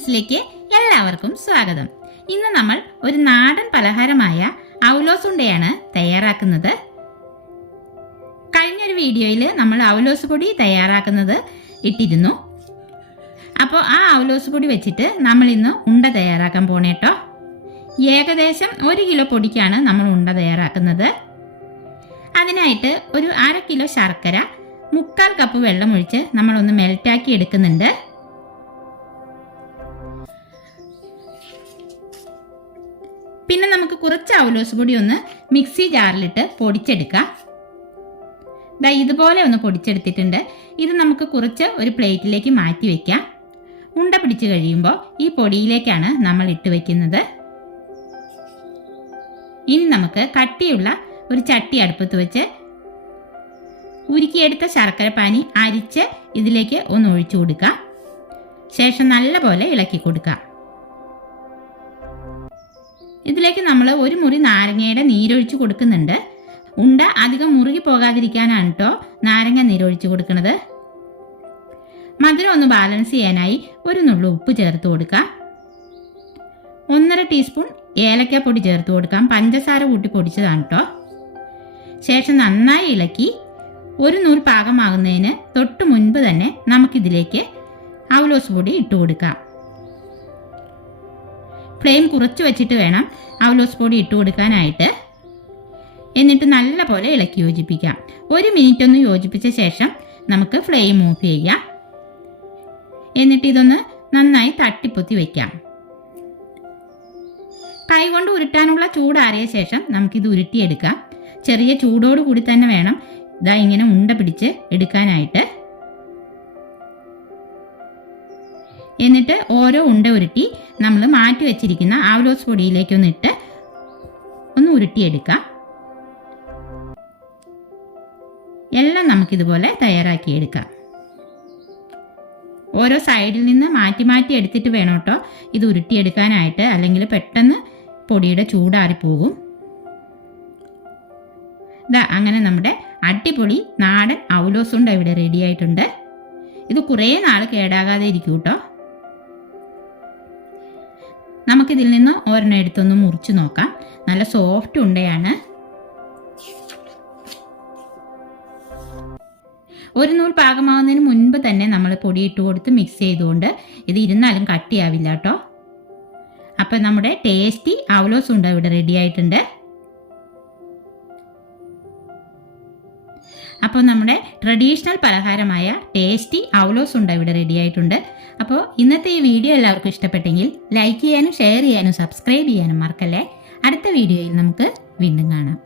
കിച്ചൻസിലേക്ക് എല്ലാവർക്കും സ്വാഗതം. ഇന്ന് നമ്മൾ ഒരു നാടൻ പലഹാരമായ അവലോസ് ഉണ്ടയാണ് തയ്യാറാക്കുന്നത്. കഴിഞ്ഞൊരു വീഡിയോയിൽ നമ്മൾ അവലോസ് പൊടി തയ്യാറാക്കുന്നത് ഇട്ടിരുന്നു. അപ്പോൾ ആ അവലോസ് പൊടി വെച്ചിട്ട് നമ്മൾ ഇന്ന് ഉണ്ട തയ്യാറാക്കാൻ പോണേട്ടോ. ഏകദേശം 1 കിലോ പൊടിക്കാണ് നമ്മൾ ഉണ്ട തയ്യാറാക്കുന്നത്. അതിനായിട്ട് ഒരു 1/2 കിലോ ശർക്കര 3/4 കപ്പ് വെള്ളം ഒഴിച്ച് നമ്മളൊന്ന് മെൽറ്റാക്കി എടുക്കുന്നുണ്ട്. പിന്നെ നമുക്ക് കുറച്ച് അവലോസ് പൊടി ഒന്ന് മിക്സി ജാറിലിട്ട് പൊടിച്ചെടുക്കാം. ഇതുപോലെ ഒന്ന് പൊടിച്ചെടുത്തിട്ടുണ്ട്. ഇത് നമുക്ക് കുറച്ച് ഒരു പ്ലേറ്റിലേക്ക് മാറ്റി വെക്കാം. ഉണ്ട പിടിച്ചു കഴിയുമ്പോൾ ഈ പൊടിയിലേക്കാണ് നമ്മൾ ഇട്ട് വെക്കുന്നത്. ഇനി നമുക്ക് കട്ടിയുള്ള ഒരു ചട്ടി അടുപ്പത്ത് വെച്ച് ഉരുക്കിയെടുത്ത ശർക്കരപ്പാനി അരിച്ച് ഇതിലേക്ക് ഒന്ന് ഒഴിച്ചു കൊടുക്കാം. ശേഷം നല്ലപോലെ ഇളക്കി കൊടുക്കാം. ഇതിലേക്ക് നമ്മൾ ഒരു മുറി നാരങ്ങയുടെ നീരൊഴിച്ച് കൊടുക്കുന്നുണ്ട്. ഉണ്ട അധികം മുറുകി പോകാതിരിക്കാനാണ് കേട്ടോ നാരങ്ങ നീരൊഴിച്ച് കൊടുക്കുന്നത്. മധുരം ഒന്ന് ബാലൻസ് ചെയ്യാനായി ഒരു നുള്ളു ഉപ്പ് ചേർത്ത് കൊടുക്കാം. 1.5 ടീസ്പൂൺ ഏലക്കാപ്പൊടി ചേർത്ത് കൊടുക്കാം. പഞ്ചസാര കൂട്ടി പൊടിച്ചതാണ് കേട്ടോ. ശേഷം നന്നായി ഇളക്കി ഒരു നൂൽ പാകമാകുന്നതിന് തൊട്ട് മുൻപ് തന്നെ നമുക്കിതിലേക്ക് അവലോസ് പൊടി ഇട്ട് കൊടുക്കാം. ഫ്ലെയിം കുറച്ച് വെച്ചിട്ട് വേണം അവലോസ് പൊടി ഇട്ട് കൊടുക്കാനായിട്ട്. എന്നിട്ട് നല്ലപോലെ ഇളക്കി യോജിപ്പിക്കാം. 1 മിനിറ്റ് ഒന്ന് യോജിപ്പിച്ച ശേഷം നമുക്ക് ഫ്ലെയിം ഓഫ് ചെയ്യാം. എന്നിട്ട് ഇതൊന്ന് നന്നായി തട്ടിപ്പൊത്തി വയ്ക്കാം. കൈകൊണ്ട് ഉരുട്ടാനുള്ള ചൂടാറിയ ശേഷം നമുക്കിത് ഉരുട്ടിയെടുക്കാം. ചെറിയ ചൂടോട് കൂടി തന്നെ വേണം ഇങ്ങനെ ഉണ്ട പിടിച്ച് എടുക്കാനായിട്ട്. എന്നിട്ട് ഓരോ ഉണ്ട ഉരുട്ടി നമ്മൾ മാറ്റി വെച്ചിരിക്കുന്ന അവലോസ് പൊടിയിലേക്കൊന്ന് ഇട്ട് ഒന്ന് ഉരുട്ടിയെടുക്കാം. എല്ലാം നമുക്കിതുപോലെ തയ്യാറാക്കിയെടുക്കാം. ഓരോ സൈഡിൽ നിന്ന് മാറ്റി മാറ്റി എടുത്തിട്ട് വേണം കേട്ടോ ഇത് ഉരുട്ടിയെടുക്കാനായിട്ട്, അല്ലെങ്കിൽ പെട്ടെന്ന് പൊടിയുടെ ചൂടാറിപ്പോകും. അങ്ങനെ നമ്മുടെ അടിപൊളി നാടൻ അവലോസ് ഉണ്ട ഇവിടെ റെഡി ആയിട്ടുണ്ട്. ഇത് കുറേ നാൾ കേടാകാതെ ഇരിക്കും കേട്ടോ. നമുക്കിതിൽ നിന്ന് ഒരെണ്ണം എടുത്തൊന്ന് മുറിച്ച് നോക്കാം. നല്ല സോഫ്റ്റ് ഉണ്ടയാണ്. ഒരു നൂൽ പാകമാകുന്നതിന് മുൻപ് തന്നെ നമ്മൾ പൊടിയിട്ട് കൊടുത്ത് മിക്സ് ചെയ്തുകൊണ്ട് ഇത് ഇരുന്നാലും കട്ടിയാവില്ല കേട്ടോ. അപ്പം നമ്മുടെ ടേസ്റ്റി അവലോസ് ഉണ്ട ഇവിടെ റെഡി ആയിട്ടുണ്ട്. അപ്പോൾ നമ്മുടെ ട്രഡീഷണൽ പലഹാരമായ ടേസ്റ്റി അവലോസ് ഉണ്ട ഇവിടെ റെഡി ആയിട്ടുണ്ട്. അപ്പോൾ ഇന്നത്തെ ഈ വീഡിയോ എല്ലാവർക്കും ഇഷ്ടപ്പെട്ടെങ്കിൽ ലൈക്ക് ചെയ്യാനും ഷെയർ ചെയ്യാനും സബ്സ്ക്രൈബ് ചെയ്യാനും മറക്കല്ലേ. അടുത്ത വീഡിയോയിൽ നമുക്ക് വീണ്ടും കാണാം.